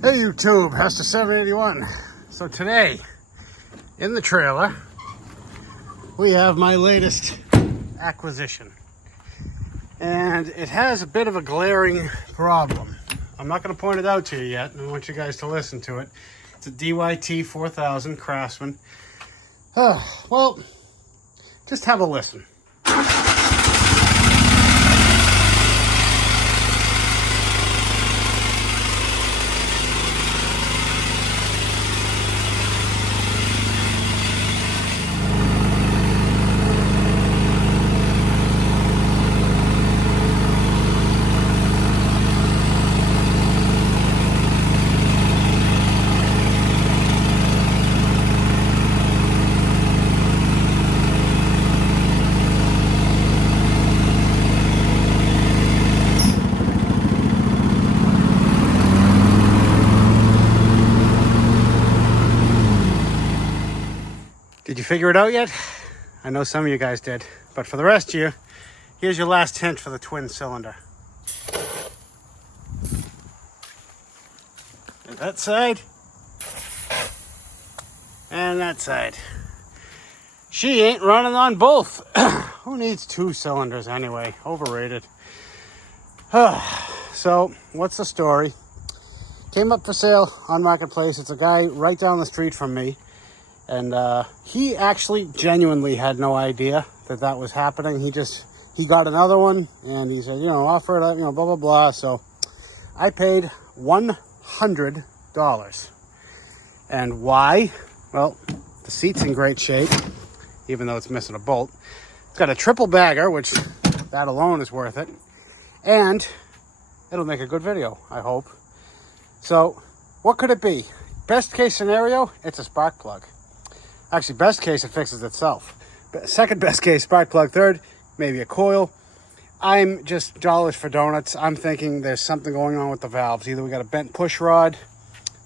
Hey YouTube, Hester 781. So today, in the trailer, we have my latest acquisition. And it has a bit of a glaring problem. I'm not going to point it out to you yet. I want you guys to listen to it. It's a DYT 4000 Craftsman. Well, just have a listen. Did you figure it out yet? I know some of you guys did, but for the rest of you, here's your last hint for the twin cylinder. And that side, and that side. She ain't running on both. Who needs two cylinders anyway? Overrated. So, what's the story? Came up for sale on Marketplace. It's a guy right down the street from me. And he actually genuinely had no idea that that was happening. He got another one and he said, offer it up, blah, blah, blah. So I paid $100. And why? Well, the seat's in great shape, even though it's missing a bolt. It's got a triple bagger, which that alone is worth it. And it'll make a good video, I hope. So what could it be? Best case scenario, it's a spark plug. Actually, best case, it fixes itself. Second best case, spark plug. Third, maybe a coil. I'm just dollars for donuts. I'm thinking there's something going on with the valves. Either we got a bent push rod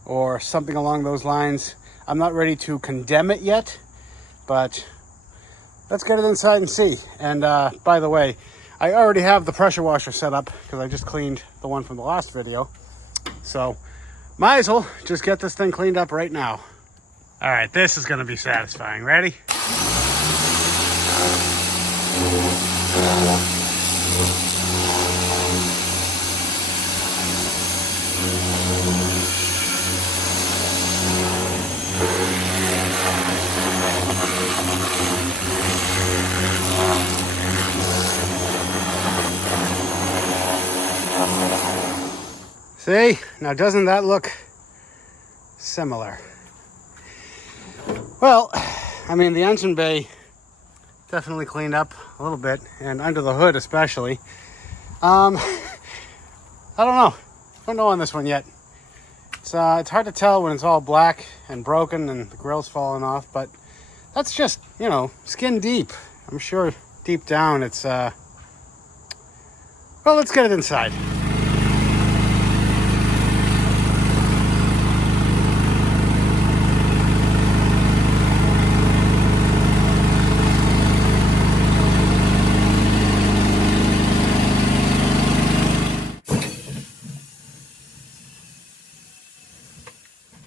or something along those lines. I'm not ready to condemn it yet, but let's get it inside and see. And by the way, I already have the pressure washer set up because I just cleaned the one from the last video. So might as well just get this thing cleaned up right now. All right, this is going to be satisfying. Ready? See? Now, doesn't that look similar? Well, I mean, the engine bay definitely cleaned up a little bit, and under the hood especially. I don't know on this one yet. It's hard to tell when it's all black and broken and the grill's falling off, but that's just, skin deep. I'm sure deep down it's, well, let's get it inside.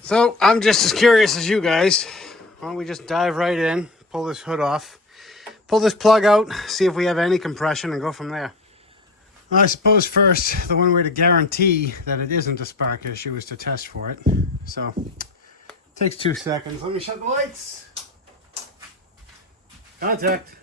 So I'm just as curious as you guys. Why don't we just dive right in, pull this hood off, pull this plug out, see if we have any compression, and go from there. Well, I suppose first, the one way to guarantee that it isn't a spark issue is to test for it. So, takes 2 seconds. Let me shut the lights. Contact.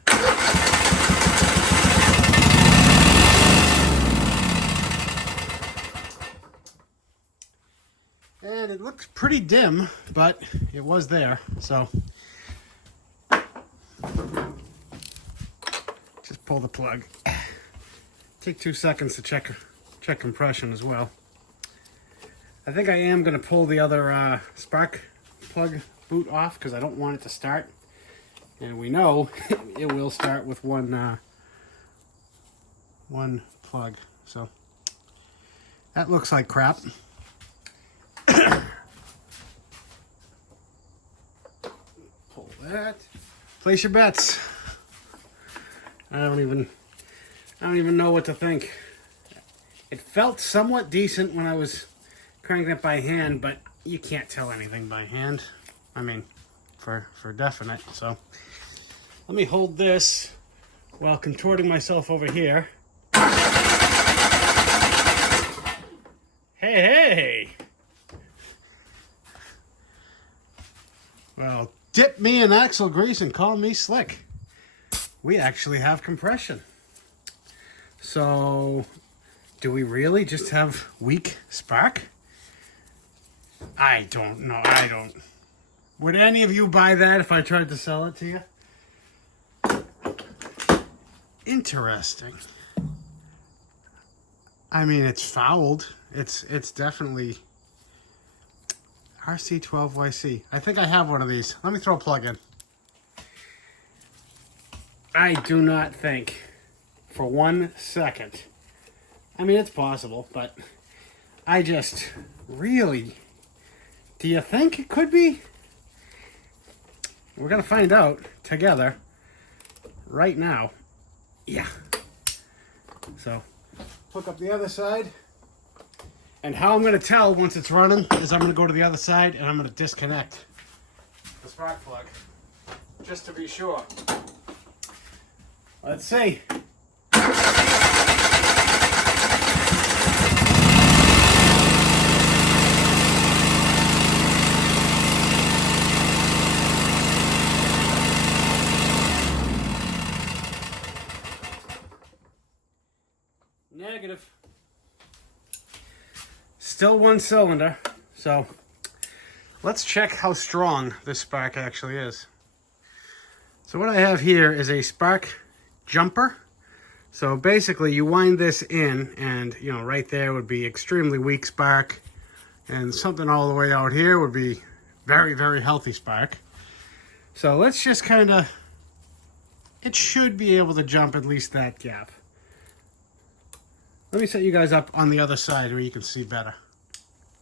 And it looks pretty dim, but it was there, so just pull the plug. Take 2 seconds to check compression as well. I think I am going to pull the other spark plug boot off because I don't want it to start. And we know it will start with one plug. So that looks like crap. Pull that. Place your bets. I don't even know what to think. It felt somewhat decent when I was cranking it by hand, but you can't tell anything by hand. I mean, for definite. So let me hold this while contorting myself over here. Hey! Well, dip me in axle grease and call me slick. We actually have compression. So, do we really just have weak spark? I don't know. Would any of you buy that if I tried to sell it to you? Interesting. I mean, it's fouled. It's definitely RC12YC. I think I have one of these. Let me throw a plug in. I do not think for 1 second. I mean, it's possible, but I just really... Do you think it could be? We're going to find out together right now. Yeah. So, hook up the other side. And how I'm going to tell once it's running is I'm going to go to the other side and I'm going to disconnect the spark plug. Just to be sure. Let's see. Negative. Still one cylinder, so let's check how strong this spark actually is. So what I have here is a spark jumper. So basically you wind this in and, you know, right there would be extremely weak spark, and something all the way out here would be very, very healthy spark. So let's just kind of, it should be able to jump at least that gap. Let me set you guys up on the other side where you can see better.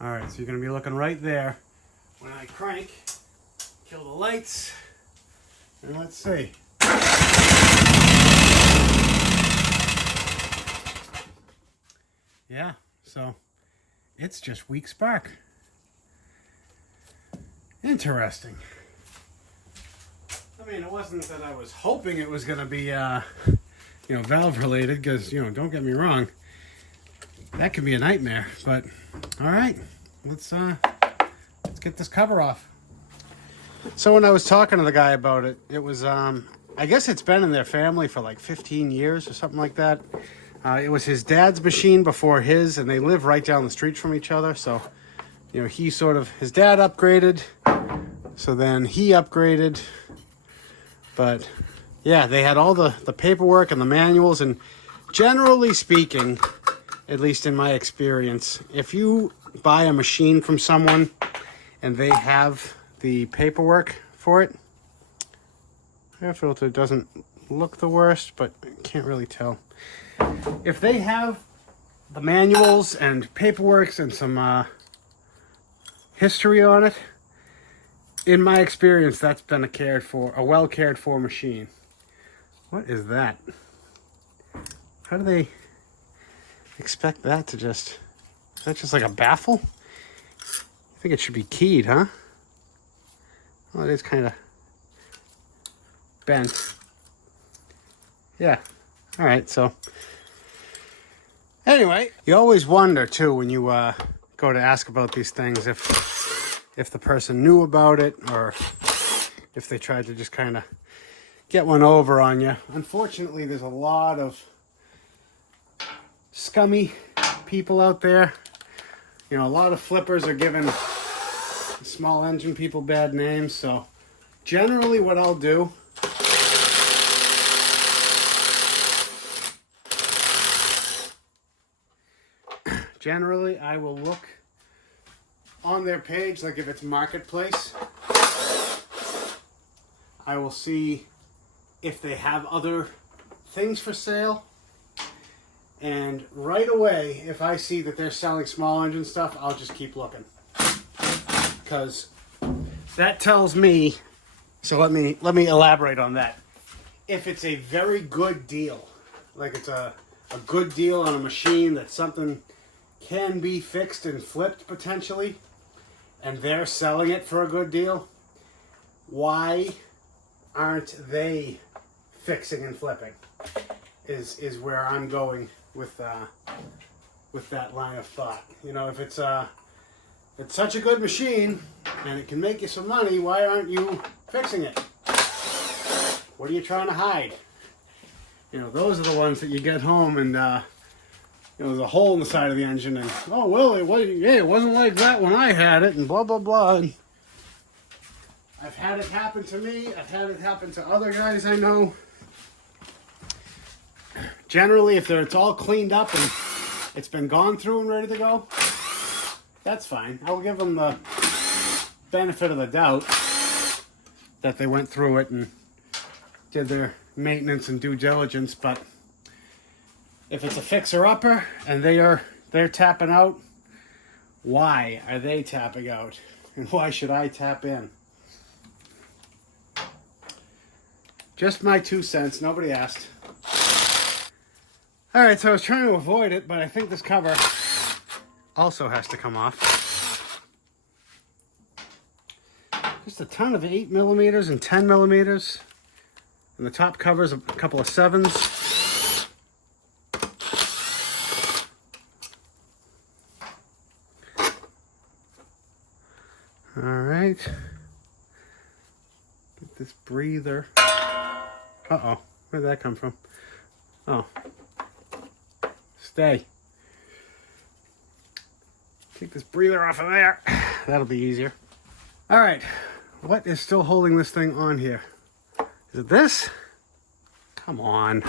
All right, so you're going to be looking right there when I crank, kill the lights, and let's see. Yeah, so it's just weak spark. Interesting. I mean, it wasn't that I was hoping it was going to be, valve related, because, don't get me wrong, that could be a nightmare, but all right, let's get this cover off. So when I was talking to the guy about it, it was, I guess it's been in their family for like 15 years or something like that. It was his dad's machine before his, and they live right down the street from each other. So, his dad upgraded, so then he upgraded. But yeah, they had all the paperwork and the manuals, and generally speaking, at least in my experience, if you buy a machine from someone and they have the paperwork for it, air filter doesn't look the worst, but I can't really tell. If they have the manuals and paperwork and some history on it, in my experience, that's been a well cared for machine. What is that? How do they expect that to just... Is that just like a baffle? I think it should be keyed, huh? Well, it is kind of bent. Yeah. All right, so... Anyway, you always wonder, too, when you go to ask about these things, if the person knew about it, or if they tried to just kind of get one over on you. Unfortunately, there's a lot of scummy people out there. A lot of flippers are giving small engine people bad names. So generally what I'll do I will look on their page, like if it's Marketplace, I will see if they have other things for sale. And right away, if I see that they're selling small engine stuff, I'll just keep looking. Because that tells me, so let me elaborate on that. If it's a very good deal, like it's a good deal on a machine that something can be fixed and flipped potentially, and they're selling it for a good deal, why aren't they fixing and flipping? Is where I'm going with that line of thought. You know, if it's such a good machine and it can make you some money, why aren't you fixing it? What are you trying to hide? You know, those are the ones that you get home and you know, there's a hole in the side of the engine, and oh well, it wasn't like that when I had it, and blah blah blah. And I've had it happen to me. I've had it happen to other guys I know. Generally, if it's all cleaned up and it's been gone through and ready to go, that's fine. I'll give them the benefit of the doubt that they went through it and did their maintenance and due diligence. But if it's a fixer-upper and they're tapping out, why are they tapping out? And why should I tap in? Just my 2 cents. Nobody asked. All right, so I was trying to avoid it, but I think this cover also has to come off. Just a ton of 8 millimeters and 10 millimeters. And the top cover's a couple of 7s. All right. Get this breather. Uh-oh, where'd that come from? Oh. Stay. Take this breather off of there. That'll be easier. All right, what is still holding this thing on here? Is it this? Come on.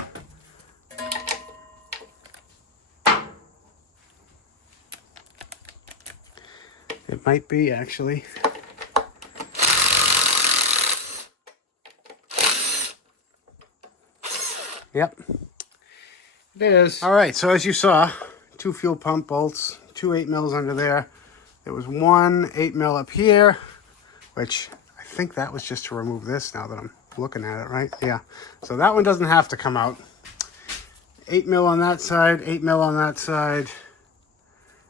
It might be, actually. Yep. It is. All right, so as you saw, 2 fuel pump bolts, 2 8mm under there. There was 1 8mm up here, which I think that was just to remove this now that I'm looking at it, right? Yeah. So that one doesn't have to come out. 8mm on that side, 8mm on that side,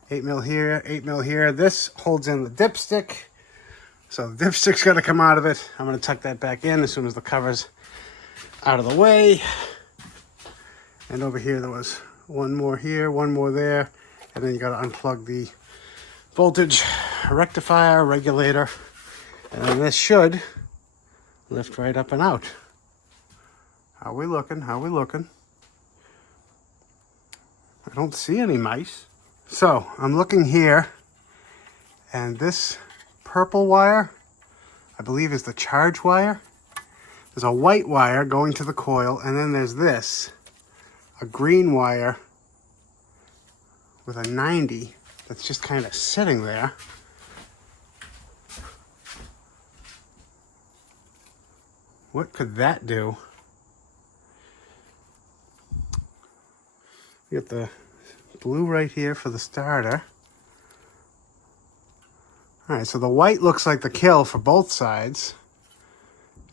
8mm here, 8mm here. This holds in the dipstick. So the dipstick's got to come out of it. I'm going to tuck that back in as soon as the cover's out of the way. And over here there was 1 more here, 1 more there, and then you got to unplug the voltage rectifier, regulator, and then this should lift right up and out. How we looking? How we looking? I don't see any mice. So I'm looking here, and this purple wire, I believe, is the charge wire. There's a white wire going to the coil, and then there's this, a green wire with a 90 that's just kind of sitting there. What could that do? We got the blue right here for the starter. All right, so the white looks like the kill for both sides.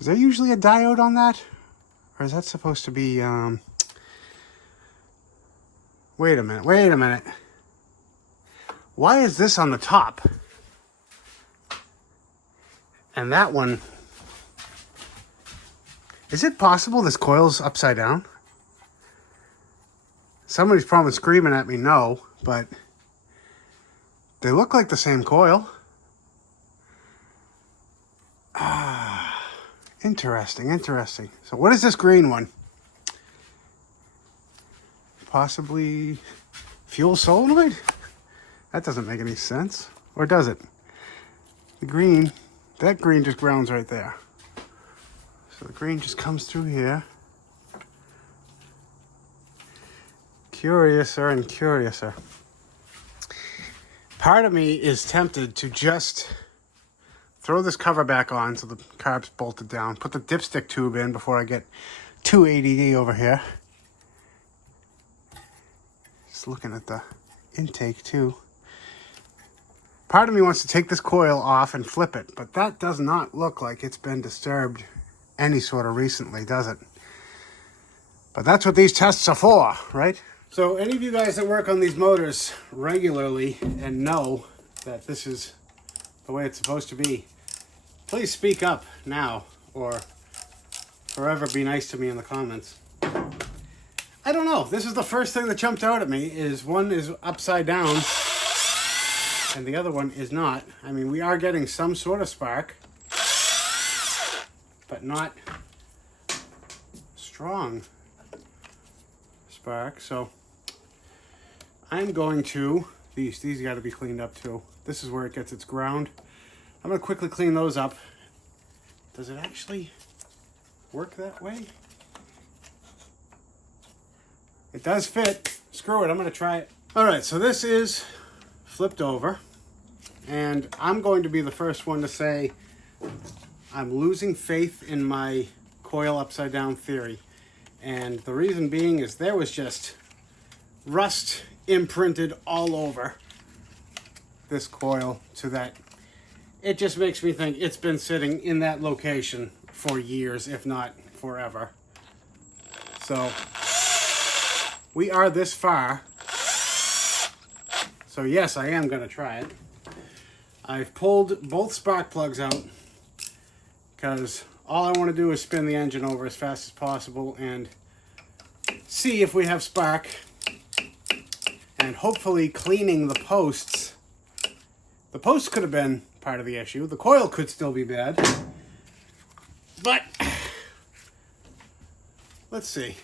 Is there usually a diode on that? Or is that supposed to be, wait a minute. Why is this on the top? And that one, is it possible this coil's upside down? Somebody's probably screaming at me no, but they look like the same coil. Interesting. So what is this green one? Possibly fuel solenoid? That doesn't make any sense. Or does it? The green, that green just grounds right there. So the green just comes through here. Curiouser and curiouser. Part of me is tempted to just throw this cover back on so the carb's bolted down. Put the dipstick tube in before I get too ADD over here. Just looking at the intake too. Part of me wants to take this coil off and flip it, but that does not look like it's been disturbed any sort of recently, does it? But that's what these tests are for, right? So any of you guys that work on these motors regularly and know that this is the way it's supposed to be, please speak up now or forever be nice to me in the comments. I don't know. This is the first thing that jumped out at me, is one is upside down and the other one is not. I mean, we are getting some sort of spark, but not strong spark. So I'm going to, these got to be cleaned up too. This is where it gets its ground. I'm going to quickly clean those up. Does it actually work that way? It does fit. Screw it, I'm going to try it. All right, so this is flipped over, and I'm going to be the first one to say I'm losing faith in my coil upside down theory. And the reason being is there was just rust imprinted all over this coil, to that it just makes me think it's been sitting in that location for years, if not forever. So we are this far. So yes, I am going to try it. I've pulled both spark plugs out because all I want to do is spin the engine over as fast as possible and see if we have spark, and hopefully cleaning the posts. The posts could have been part of the issue. The coil could still be bad. But let's see.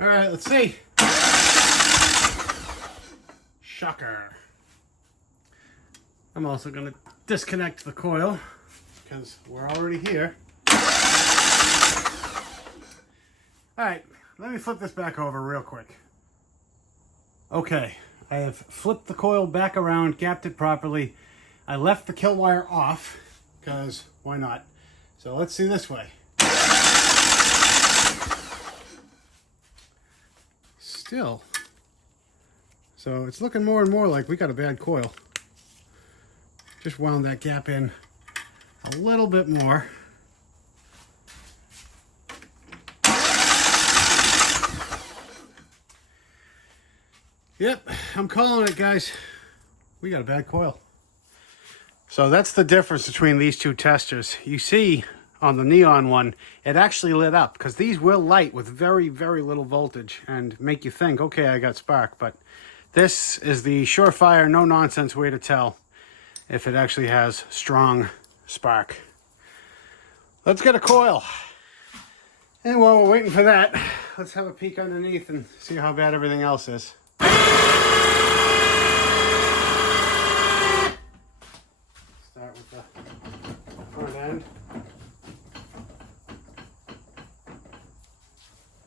All right, let's see. Shocker. I'm also going to disconnect the coil because we're already here. All right, let me flip this back over real quick. Okay, I have flipped the coil back around, gapped it properly. I left the kill wire off because why not? So let's see this way. Still. So it's looking more and more like we got a bad coil. Just wound that gap in a little bit more. Yep, I'm calling it, guys. We got a bad coil. So that's the difference between these two testers. You see on the neon one, it actually lit up, because these will light with very, very little voltage and make you think, okay, I got spark. But this is the surefire, no-nonsense way to tell if it actually has strong spark. Let's get a coil. And while we're waiting for that, let's have a peek underneath and see how bad everything else is. Start with the front end.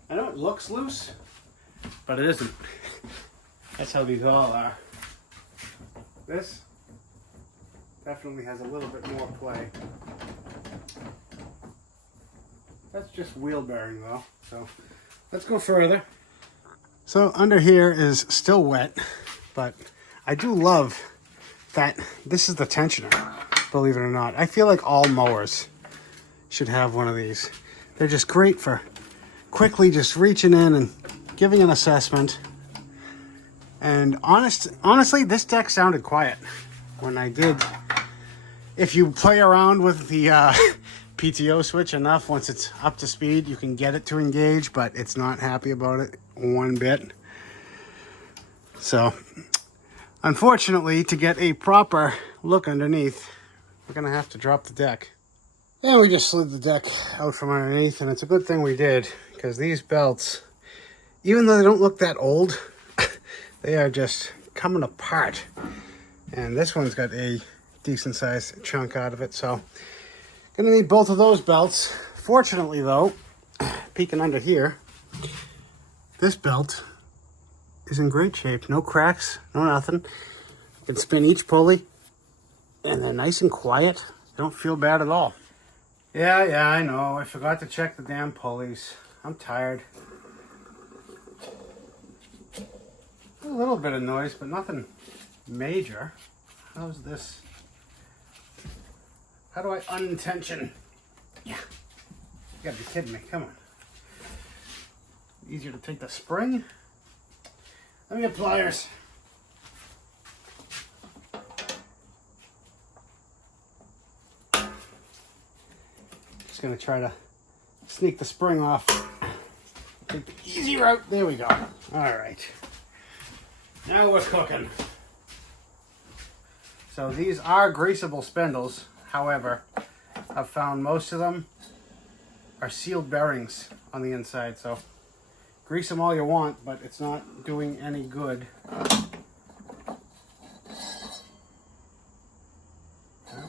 I know it looks loose, but it isn't. That's how these all are. This definitely has a little bit more play. That's just wheel bearing though, so let's go further. So under here is still wet, but I do love that this is the tensioner, believe it or not. I feel like all mowers should have one of these. They're just great for quickly just reaching in and giving an assessment. And honestly, this deck sounded quiet when I did. If you play around with the PTO switch enough, once it's up to speed, you can get it to engage, but it's not happy about it one bit. So, unfortunately, to get a proper look underneath, we're gonna have to drop the deck. And we just slid the deck out from underneath, and it's a good thing we did, because these belts, even though they don't look that old, they are just coming apart. And this one's got a decent sized chunk out of it, so gonna need both of those belts. Fortunately though, peeking under here, this belt is in great shape. No cracks, no nothing. You can spin each pulley and they're nice and quiet. They don't feel bad at all. Yeah, I know. I forgot to check the damn pulleys. I'm tired. A little bit of noise, but nothing major. How's this? How do I untension? Yeah. You gotta be kidding me. Come on. Easier to take the spring. Let me get pliers. Just gonna try to sneak the spring off. Take the easy route. There we go. All right. Now we're cooking. So these are greasable spindles. However, I've found most of them are sealed bearings on the inside. So grease them all you want, but it's not doing any good. That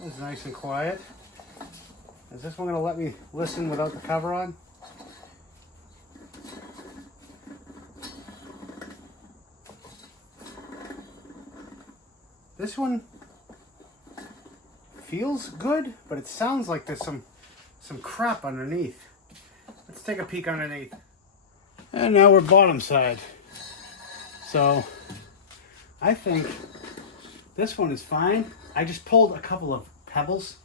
was nice and quiet. Is this one going to let me listen without the cover on? This one feels good, but it sounds like there's some crap underneath. Let's take a peek underneath. And now we're bottom side. So I think this one is fine. I just pulled a couple of pebbles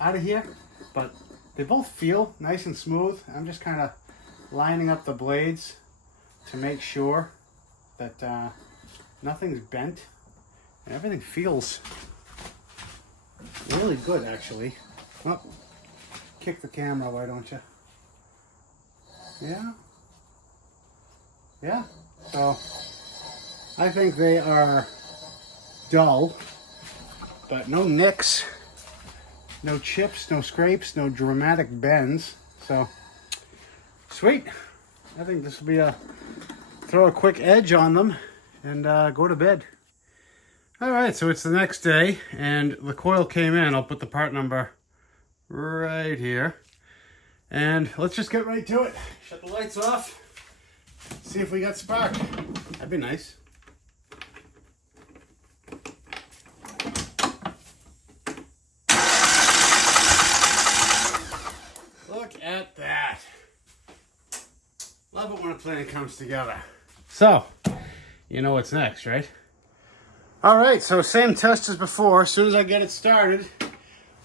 out of here, but they both feel nice and smooth. I'm just kind of lining up the blades to make sure that nothing's bent. And everything feels really good, actually. Oh, kick the camera, why don't you? Yeah. Yeah. So I think they are dull, but no nicks, no chips, no scrapes, no dramatic bends. So sweet. I think this will be throw a quick edge on them and go to bed. All right, so it's the next day and the coil came in. I'll put the part number right here. And let's just get right to it. Shut the lights off. See if we got spark. That'd be nice. Look at that. Love it when a plan comes together. So, you know what's next, right? All right, so same test as before. As soon as I get it started,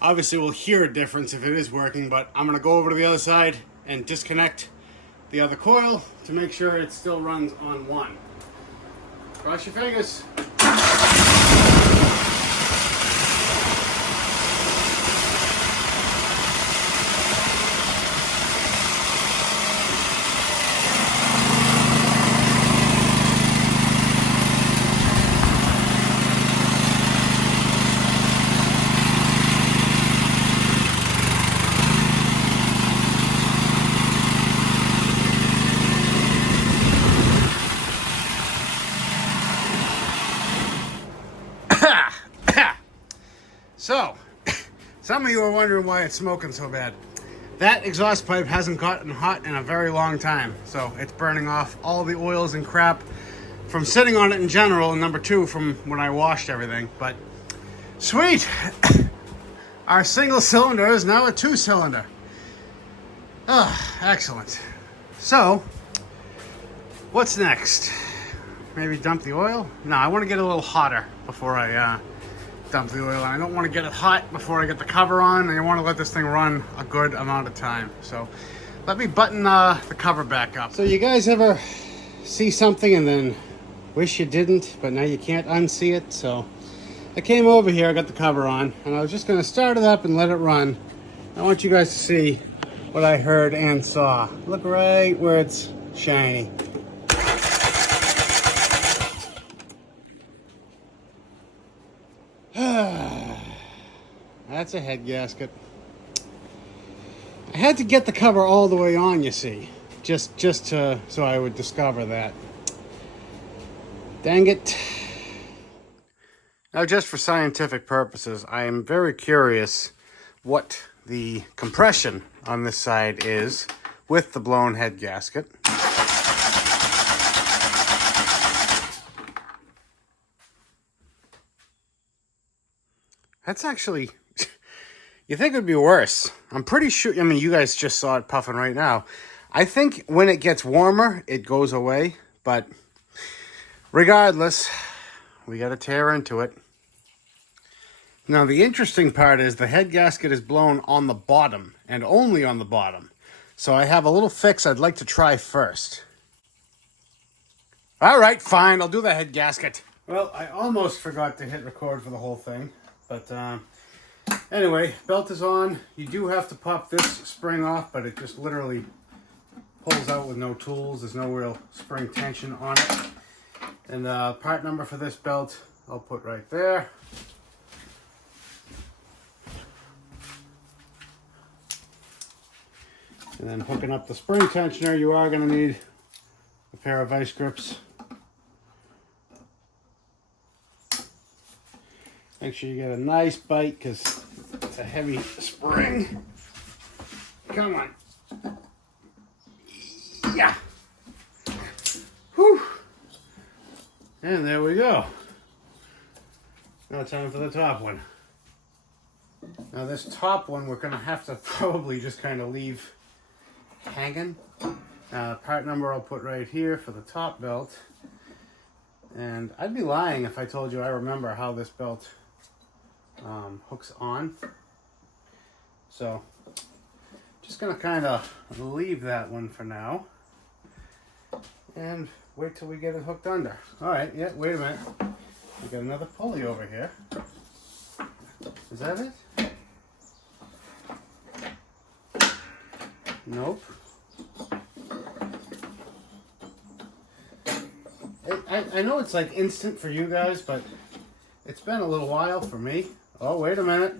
obviously we'll hear a difference if it is working, but I'm gonna go over to the other side and disconnect the other coil to make sure it still runs on one. Cross your fingers. So, some of you are wondering why it's smoking so bad. That exhaust pipe hasn't gotten hot in a very long time, so it's burning off all the oils and crap from sitting on it in general, and number two, from when I washed everything. But sweet! Our single cylinder is now a two-cylinder. Ah, excellent. So, what's next? Maybe dump the oil? No, I want to get a little hotter before I dump the oil, and I don't want to get it hot before I get the cover on, and I want to let this thing run a good amount of time. So let me button the cover back up. So you guys ever see something and then wish you didn't, but now you can't unsee it? So I came over here, I got the cover on, and I was just going to start it up and let it run. I want you guys to see what I heard and saw. Look right where it's shiny. That's a head gasket. I had to get the cover all the way on, you see, just so I would discover that. Dang it. Now, just for scientific purposes, I am very curious what the compression on this side is with the blown head gasket. That's actually, you think it would be worse. I'm pretty sure, I mean, you guys just saw it puffing right now. I think when it gets warmer, it goes away. But regardless, we got to tear into it. Now, the interesting part is the head gasket is blown on the bottom and only on the bottom. So I have a little fix I'd like to try first. All right, fine. I'll do the head gasket. Well, I almost forgot to hit record for the whole thing. But anyway, belt is on. You do have to pop this spring off, but it just literally pulls out with no tools. There's no real spring tension on it. And part number for this belt, I'll put right there. And then hooking up the spring tensioner, you are going to need a pair of vice grips. Make sure you get a nice bite because it's a heavy spring. Come on. Yeah. Whew. And there we go. Now time for the top one. Now this top one we're going to have to probably just kind of leave hanging. Part number I'll put right here for the top belt. And I'd be lying if I told you I remember how this belt hooks on. So just gonna kind of leave that one for now and wait till we get it hooked under. All right, yeah, wait a minute. We got another pulley over here. Is that it? Nope. I know it's like instant for you guys, but it's been a little while for me. Oh, wait a minute.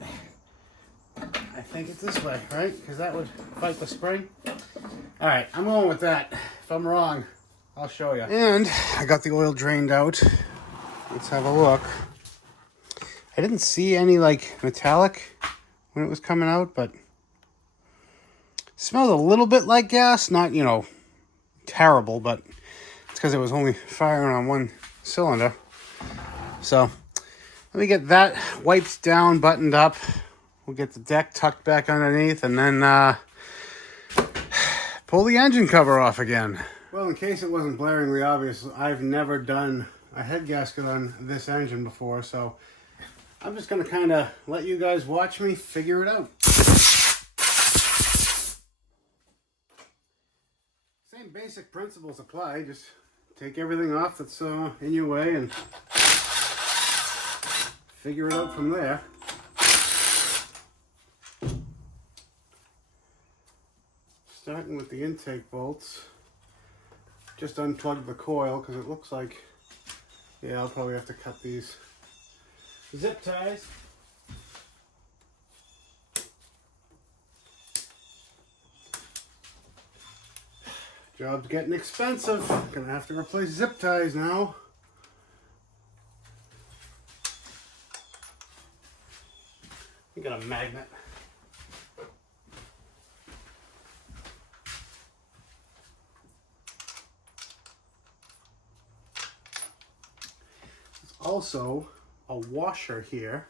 I think it's this way, right? Because that would fight the spring. All right, I'm going with that. If I'm wrong, I'll show you. And I got the oil drained out. Let's have a look. I didn't see any like metallic when it was coming out, but it smelled a little bit like gas. Not, you know, terrible, but it's because it was only firing on one cylinder. So let me get that wiped down, buttoned up. We'll get the deck tucked back underneath and then pull the engine cover off again. Well, in case it wasn't blaringly obvious, I've never done a head gasket on this engine before, so I'm just going to kind of let you guys watch me figure it out. Same basic principles apply. Just take everything off that's in your way and figure it out from there. Starting with the intake bolts, just unplug the coil because it looks like, yeah, I'll probably have to cut these zip ties. Job's getting expensive. Gonna have to replace zip ties now. We got a magnet. There's also a washer here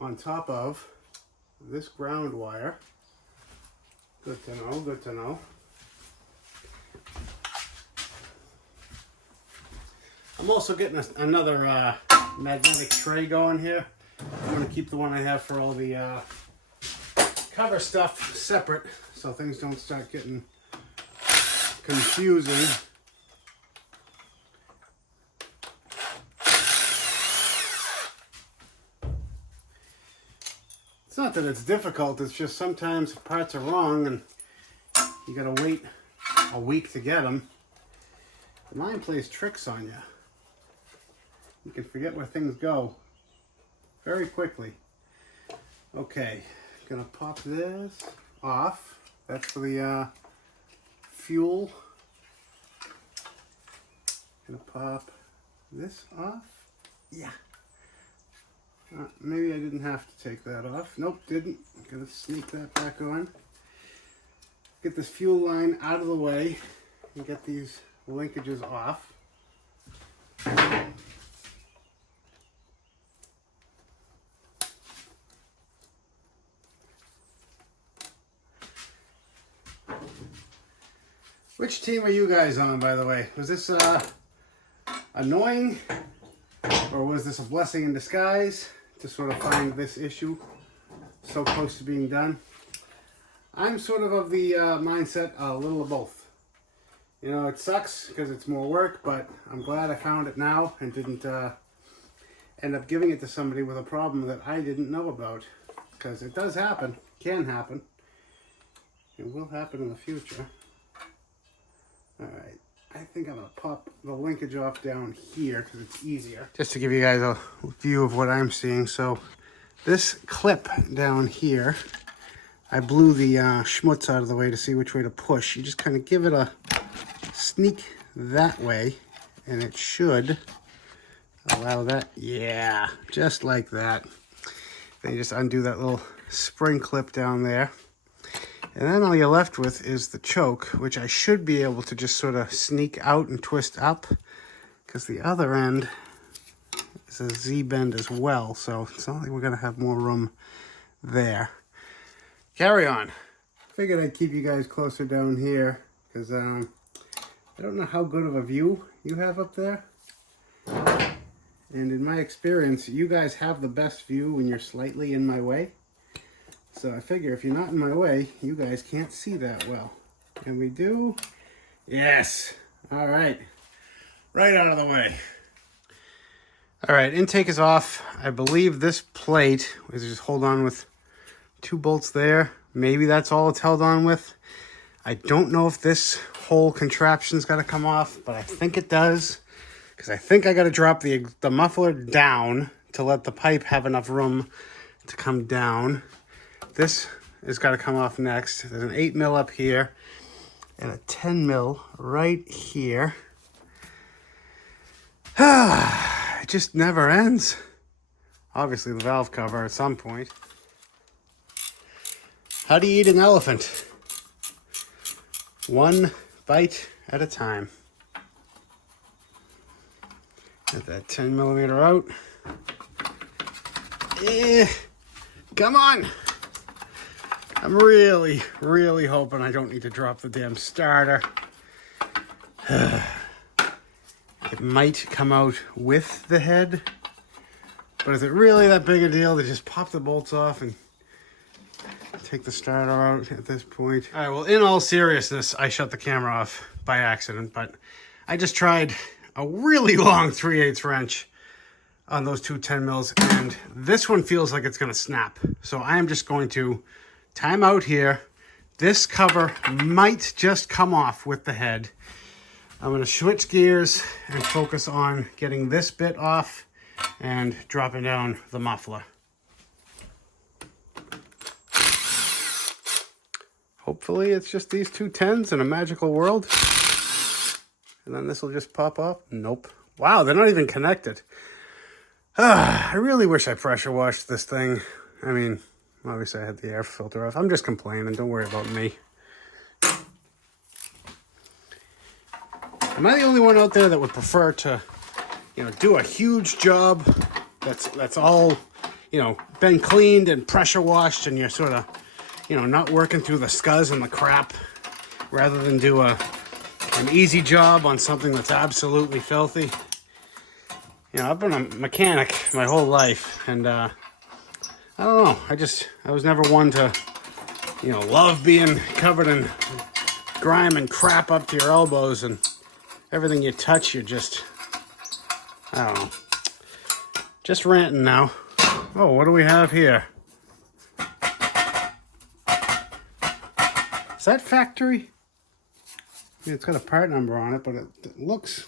on top of this ground wire. Good to know, good to know. I'm also getting another magnetic tray going here. I'm going to keep the one I have for all the cover stuff separate so things don't start getting confusing. It's not that it's difficult, it's just sometimes parts are wrong and you got to wait a week to get them. The mind plays tricks on you. You can forget where things go very quickly. Okay, gonna pop this off. That's for the fuel. Gonna pop this off. Yeah. Maybe I didn't have to take that off. Nope, didn't. Gonna sneak that back on. Get this fuel line out of the way and get these linkages off. Which team are you guys on, by the way? Was this annoying, or was this a blessing in disguise to sort of find this issue so close to being done? I'm sort of the mindset a little of both. You know, it sucks because it's more work, but I'm glad I found it now and didn't end up giving it to somebody with a problem that I didn't know about. Because it does happen, can happen. It will happen in the future. Alright, I think I'm going to pop the linkage off down here because it's easier. Just to give you guys a view of what I'm seeing. So this clip down here, I blew the schmutz out of the way to see which way to push. You just kind of give it a sneak that way and it should allow that. Yeah, just like that. Then you just undo that little spring clip down there. And then all you're left with is the choke, which I should be able to just sort of sneak out and twist up because the other end is a Z-bend as well. So it's not like we're going to have more room there. Carry on. Figured I'd keep you guys closer down here because I don't know how good of a view you have up there. And in my experience, you guys have the best view when you're slightly in my way. So I figure if you're not in my way, you guys can't see that well. And we do? Yes. All right. Right out of the way. All right, intake is off. I believe this plate is just hold on with 2 bolts there. Maybe that's all it's held on with. I don't know if this whole contraption's got to come off, but I think it does. Because I think I got to drop the muffler down to let the pipe have enough room to come down. This has got to come off next. There's an 8 mil up here and a 10 mil right here. It just never ends. Obviously the valve cover at some point. How do you eat an elephant? One bite at a time. Get that 10 millimeter out. Come on. I'm really, really hoping I don't need to drop the damn starter. It might come out with the head, but is it really that big a deal to just pop the bolts off and take the starter out at this point? All right, well, in all seriousness, I shut the camera off by accident, but I just tried a really long 3/8 wrench on those 2 10 mils, and this one feels like it's gonna snap. So I am just going to time out here. This cover might just come off with the head. I'm gonna switch gears and focus on getting this bit off and dropping down the muffler. Hopefully it's just these 2 10s in a magical world. And then this will just pop up. Nope. Wow, they're not even connected. I really wish I pressure washed this thing. I mean, obviously I had the air filter off. I'm just complaining. Don't worry about me. Am I the only one out there that would prefer to, you know, do a huge job that's all, you know, been cleaned and pressure washed and you're sort of, you know, not working through the scuzz and the crap rather than do an easy job on something that's absolutely filthy? You know, I've been a mechanic my whole life, and I don't know. I was never one to, you know, love being covered in grime and crap up to your elbows, and everything you touch, you're just, I don't know. Just ranting now. Oh, what do we have here? Is that factory? I mean, it's got a part number on it, but it looks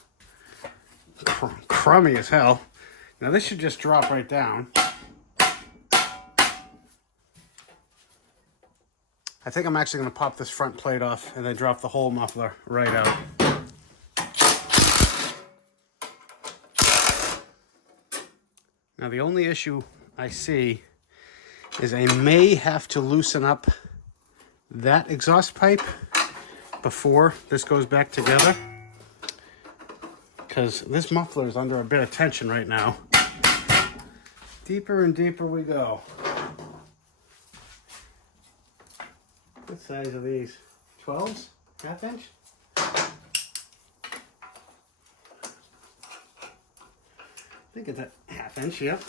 crummy as hell. Now this should just drop right down. I think I'm actually going to pop this front plate off and then drop the whole muffler right out. Now the only issue I see is I may have to loosen up that exhaust pipe before this goes back together, because this muffler is under a bit of tension right now. Deeper and deeper we go. What size are these? 12s? Half inch? I think it's a half inch, yep.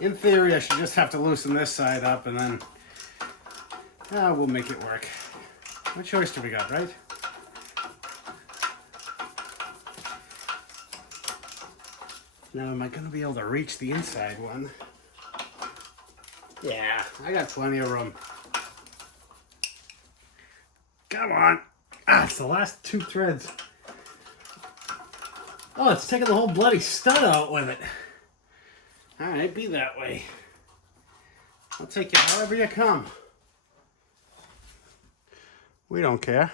In theory, I should just have to loosen this side up and then we'll make it work. What choice do we got, right? Now, am I going to be able to reach the inside one? Yeah, I got plenty of room. Come on. Ah, it's the last 2 threads. Oh, it's taking the whole bloody stud out with it. Alright, be that way. I'll take you however you come. We don't care.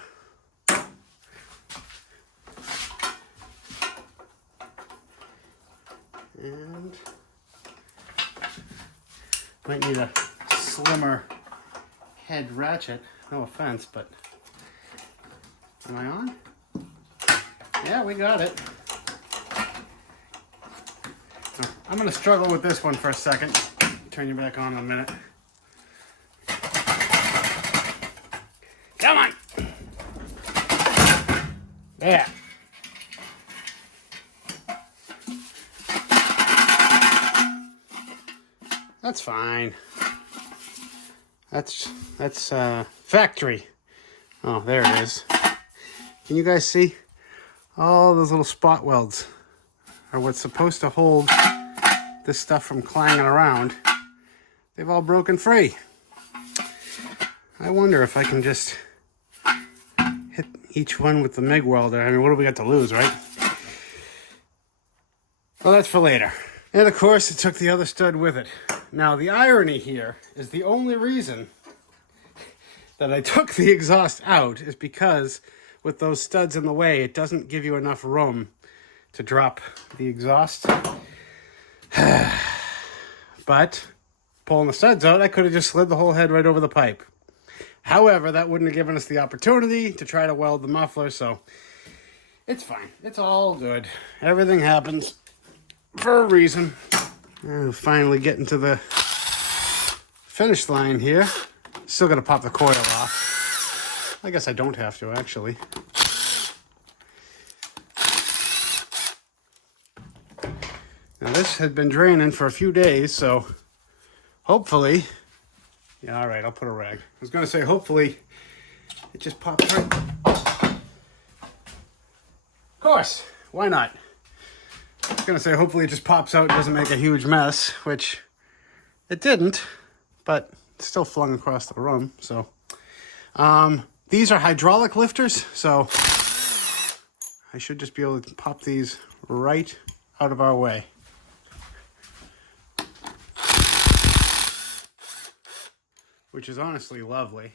And might need a slimmer head ratchet. No offense, but am I on? Yeah, we got it. I'm going to struggle with this one for a second. Turn you back on in a minute. Come on! There. That's fine. That's factory. Oh, there it is. Can you guys see? All those little spot welds are what's supposed to hold this stuff from clanging around. They've all broken free. I wonder if I can just hit each one with the MIG welder. I mean, what do we got to lose, right? Well, that's for later. And of course, it took the other stud with it. Now, the irony here is the only reason that I took the exhaust out is because with those studs in the way, it doesn't give you enough room to drop the exhaust. But pulling the studs out, I could have just slid the whole head right over the pipe. However, that wouldn't have given us the opportunity to try to weld the muffler, so it's fine. It's all good. Everything happens for a reason. And finally getting to the finish line here. Still gotta pop the coil off. I guess I don't have to, actually. Now this had been draining for a few days, so hopefully, yeah, all right, I'll put a rag. I was gonna say, hopefully it just pops right. Of course, why not? I was gonna say, hopefully it just pops out and doesn't make a huge mess, which it didn't, but it's still flung across the room, so. These are hydraulic lifters, so I should just be able to pop these right out of our way. Which is honestly lovely.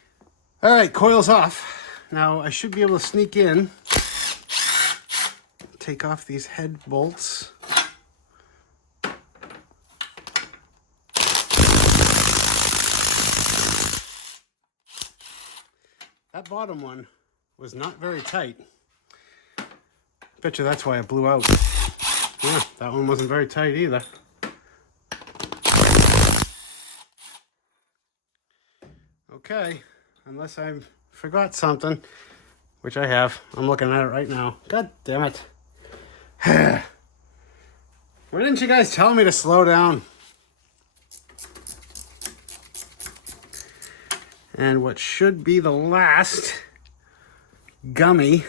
All right, coil's off. Now I should be able to sneak in, take off these head bolts. That bottom one was not very tight. Bet you that's why it blew out. Yeah, that one wasn't very tight either. Okay, unless I forgot something, which I have. I'm looking at it right now. God damn it. Why didn't you guys tell me to slow down? And what should be the last gummy,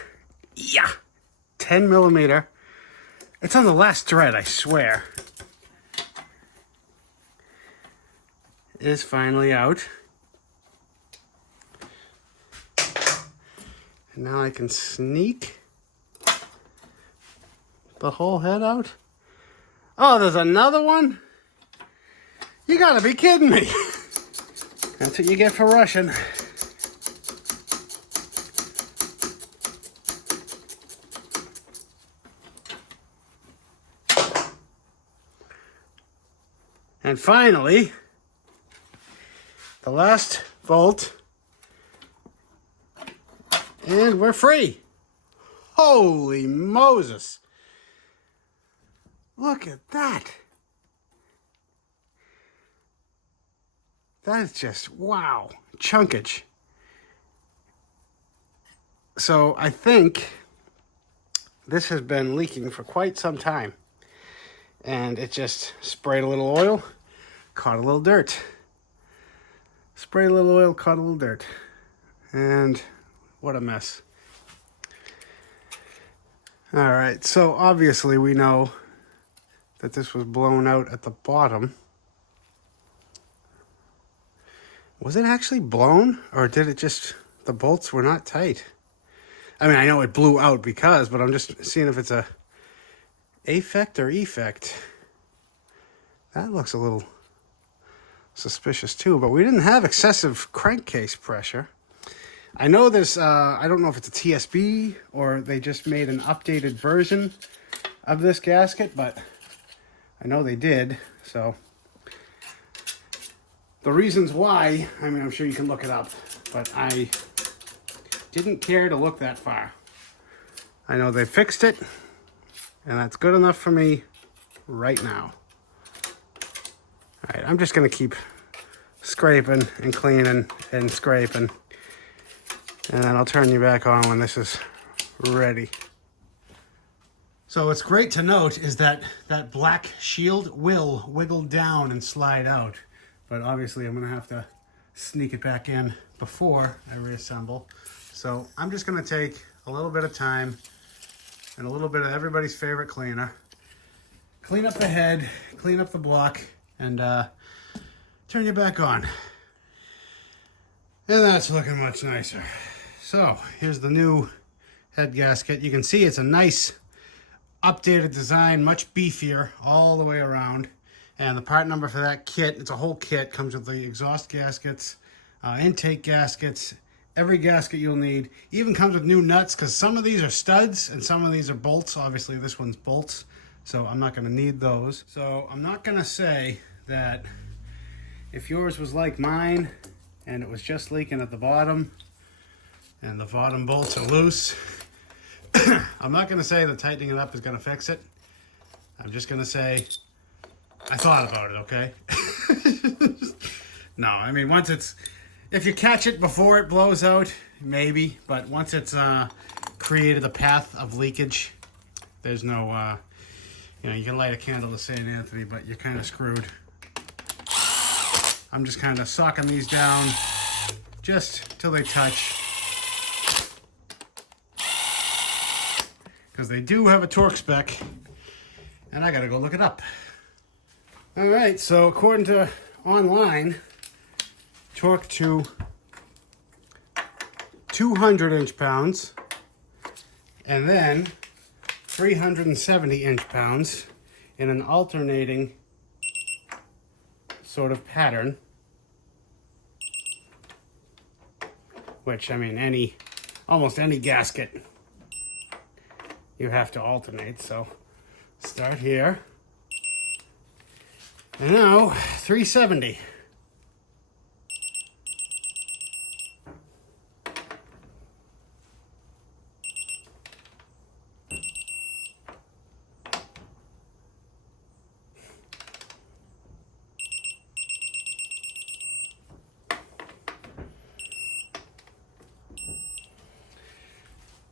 yeah, 10 millimeter. It's on the last thread, I swear. It is finally out. And now I can sneak the whole head out. Oh, there's another one? You gotta be kidding me. That's what you get for rushing. And finally, the last bolt. And we're free. Holy Moses. Look at that. That's just, wow, chunkage. So I think this has been leaking for quite some time. And it just sprayed a little oil, caught a little dirt. Sprayed a little oil, caught a little dirt. And what a mess. All right, so obviously we know that this was blown out at the bottom. Was it actually blown, or did it just, the bolts were not tight? I mean, I know it blew out because, but I'm just seeing if it's a affect or effect. That looks a little suspicious too, but we didn't have excessive crankcase pressure. I know there's, I don't know if it's a TSB or they just made an updated version of this gasket, but I know they did. So the reasons why, I mean, I'm sure you can look it up, but I didn't care to look that far. I know they fixed it, and that's good enough for me right now. All right, I'm just gonna keep scraping and cleaning and scraping, and then I'll turn you back on when this is ready. So what's great to note is that that black shield will wiggle down and slide out, but obviously I'm gonna have to sneak it back in before I reassemble. So I'm just gonna take a little bit of time and a little bit of everybody's favorite cleaner, clean up the head, clean up the block, and turn you back on. And that's looking much nicer. So here's the new head gasket. You can see it's a nice updated design, much beefier all the way around. And the part number for that kit, it's a whole kit, comes with the exhaust gaskets, intake gaskets, every gasket you'll need. Even comes with new nuts, because some of these are studs and some of these are bolts. Obviously this one's bolts, so I'm not going to need those. So I'm not going to say that if yours was like mine and it was just leaking at the bottom and the bottom bolts are loose, I'm not going to say that tightening it up is going to fix it. I'm just going to say I thought about it, okay? No, I mean, once it's, if you catch it before it blows out, maybe, but once it's created a path of leakage, there's no, you know, you can light a candle to St. Anthony, but you're kind of screwed. I'm just kind of socking these down just till they touch, because they do have a torque spec, and I gotta go look it up. All right, so according to online, torque to 200 inch-pounds, and then 370 inch-pounds in an alternating sort of pattern, which, I mean, almost any gasket you have to alternate. So start here, and now 370.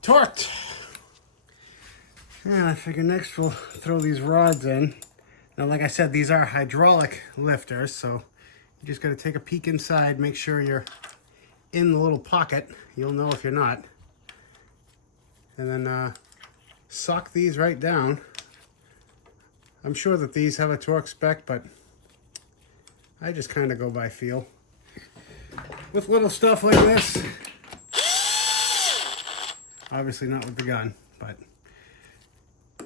Torqued. And I figure next we'll throw these rods in. Now, like I said, these are hydraulic lifters, so you just got to take a peek inside, make sure you're in the little pocket. You'll know if you're not. And then sock these right down. I'm sure that these have a torque spec, but I just kind of go by feel. With little stuff like this, obviously not with the gun, but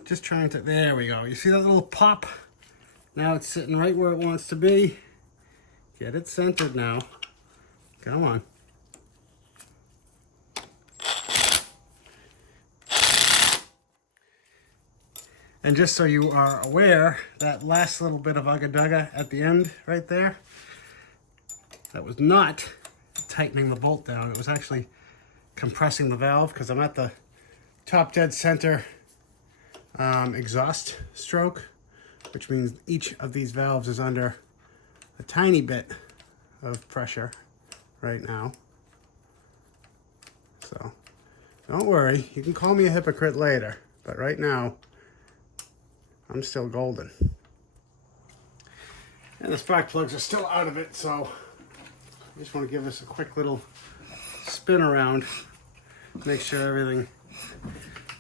just trying to, there we go. You see that little pop? Now it's sitting right where it wants to be. Get it centered now. Come on. And just so you are aware, that last little bit of ugga-dugga at the end right there, that was not tightening the bolt down. It was actually compressing the valve, because I'm at the top dead center exhaust stroke, which means each of these valves is under a tiny bit of pressure right now. So don't worry, you can call me a hypocrite later, but right now I'm still golden. And the spark plugs are still out of it, so I just want to give this a quick little spin around. Make sure everything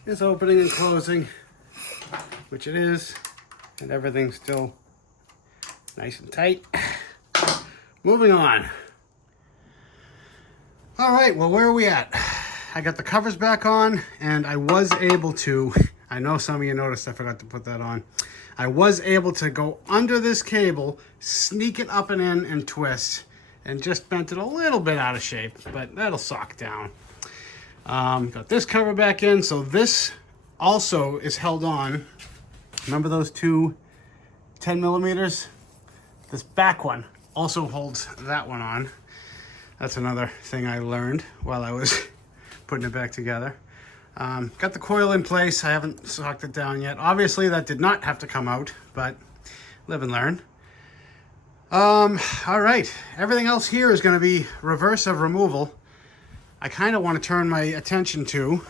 is opening and closing, which it is, and everything's still nice and tight. Moving on. All right, well, where are we at? I got the covers back on, and I was able to, I know some of you noticed I forgot to put that on. I was able to go under this cable, sneak it up and in, and twist, and just bent it a little bit out of shape, but that'll sock down. Got this cover back in, so this also is held on. Remember those two 10 millimeters? This back one also holds that one on. That's another thing I learned while I was putting it back together. Got the coil in place. I haven't socked it down yet. Obviously that did not have to come out, but live and learn. All right, everything else here is going to be reverse of removal. I kind of want to turn my attention to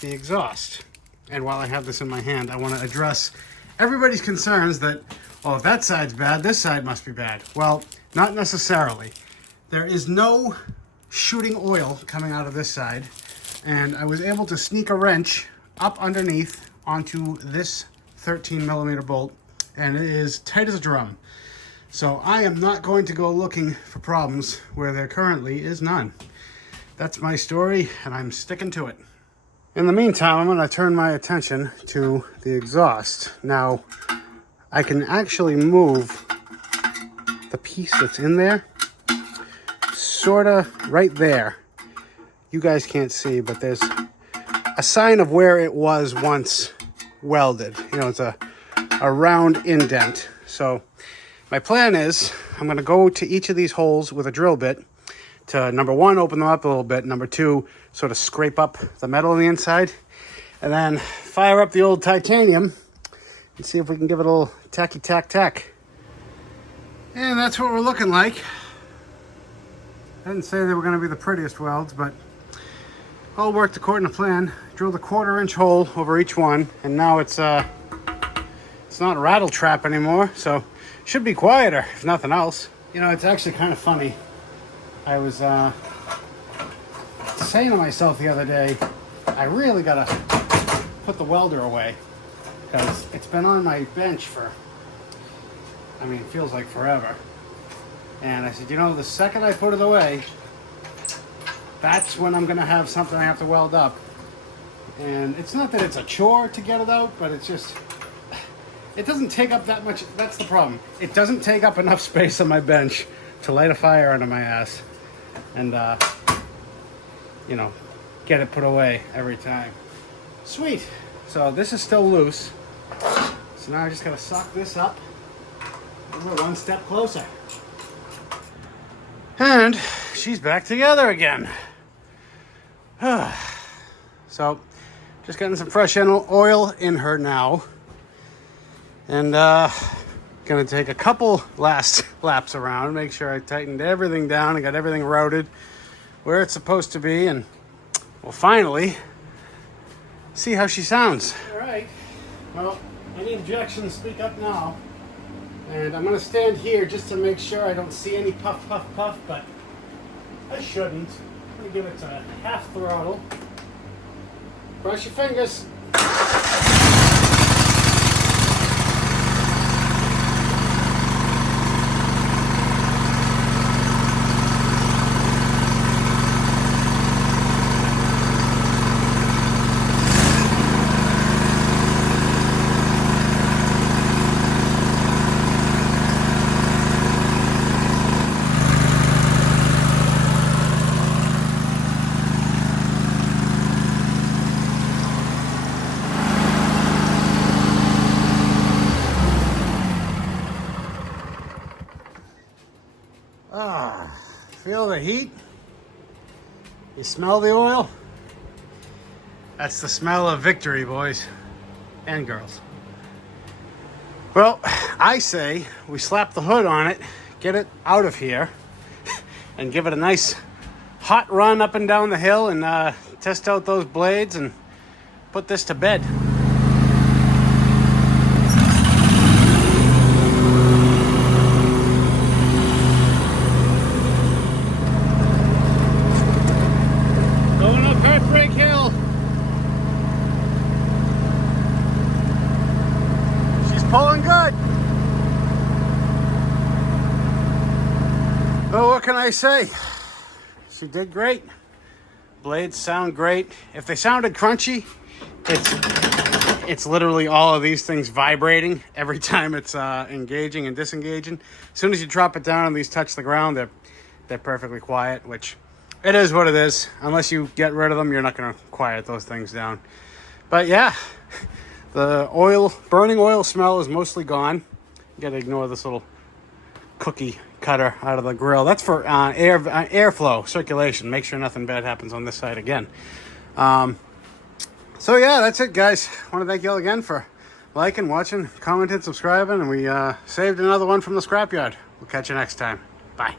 the exhaust. And while I have this in my hand, I want to address everybody's concerns that, oh, if that side's bad, this side must be bad. Well, not necessarily. There is no shooting oil coming out of this side, and I was able to sneak a wrench up underneath onto this 13 millimeter bolt, and it is tight as a drum. So I am not going to go looking for problems where there currently is none. That's my story, and I'm sticking to it. In the meantime, I'm going to turn my attention to the exhaust. Now, I can actually move the piece that's in there, sort of right there. You guys can't see, but there's a sign of where it was once welded. You know, it's a round indent. So my plan is I'm going to go to each of these holes with a drill bit to, number one, open them up a little bit. Number two, sort of scrape up the metal on the inside. And then fire up the old titanium and see if we can give it a little tacky-tack-tack. And that's what we're looking like. I didn't say they were going to be the prettiest welds, but all worked according to plan. Drilled a 1/4-inch hole over each one, and now it's not a rattle trap anymore, so should be quieter, if nothing else. You know, it's actually kind of funny. I was saying to myself the other day, I really gotta put the welder away, because it's been on my bench for, I mean, it feels like forever. And I said, you know, the second I put it away, that's when I'm gonna have something I have to weld up. And it's not that it's a chore to get it out, but it's just, it doesn't take up that much. That's the problem. It doesn't take up enough space on my bench to light a fire under my ass and, you know, get it put away every time. Sweet. So this is still loose. So now I just gotta sock this up. We're one step closer. And she's back together again. So just getting some fresh oil in her now. And gonna take a couple last laps around, make sure I tightened everything down and got everything routed where it's supposed to be, and we'll finally see how she sounds. All right, well, any objections, speak up now. And I'm gonna stand here just to make sure I don't see any puff, puff, puff, but I shouldn't. I'm gonna give it a half throttle. Cross your fingers. Feel the heat? You smell the oil? That's the smell of victory, boys and girls. Well, I say we slap the hood on it, get it out of here, and give it a nice hot run up and down the hill and test out those blades and put this to bed. I say? She did great. Blades sound great. If they sounded crunchy, it's literally all of these things vibrating every time it's engaging and disengaging. As soon as you drop it down and these touch the ground, they're perfectly quiet, which it is what it is. Unless you get rid of them, you're not going to quiet those things down. But yeah, the burning oil smell is mostly gone. You got to ignore this little cookie cutter out of the grill. That's for airflow, circulation. Make sure nothing bad happens on this side again. So yeah, that's it, guys. I want to thank you all again for liking, watching, commenting, subscribing, and we saved another one from the scrapyard. We'll catch you next time. Bye.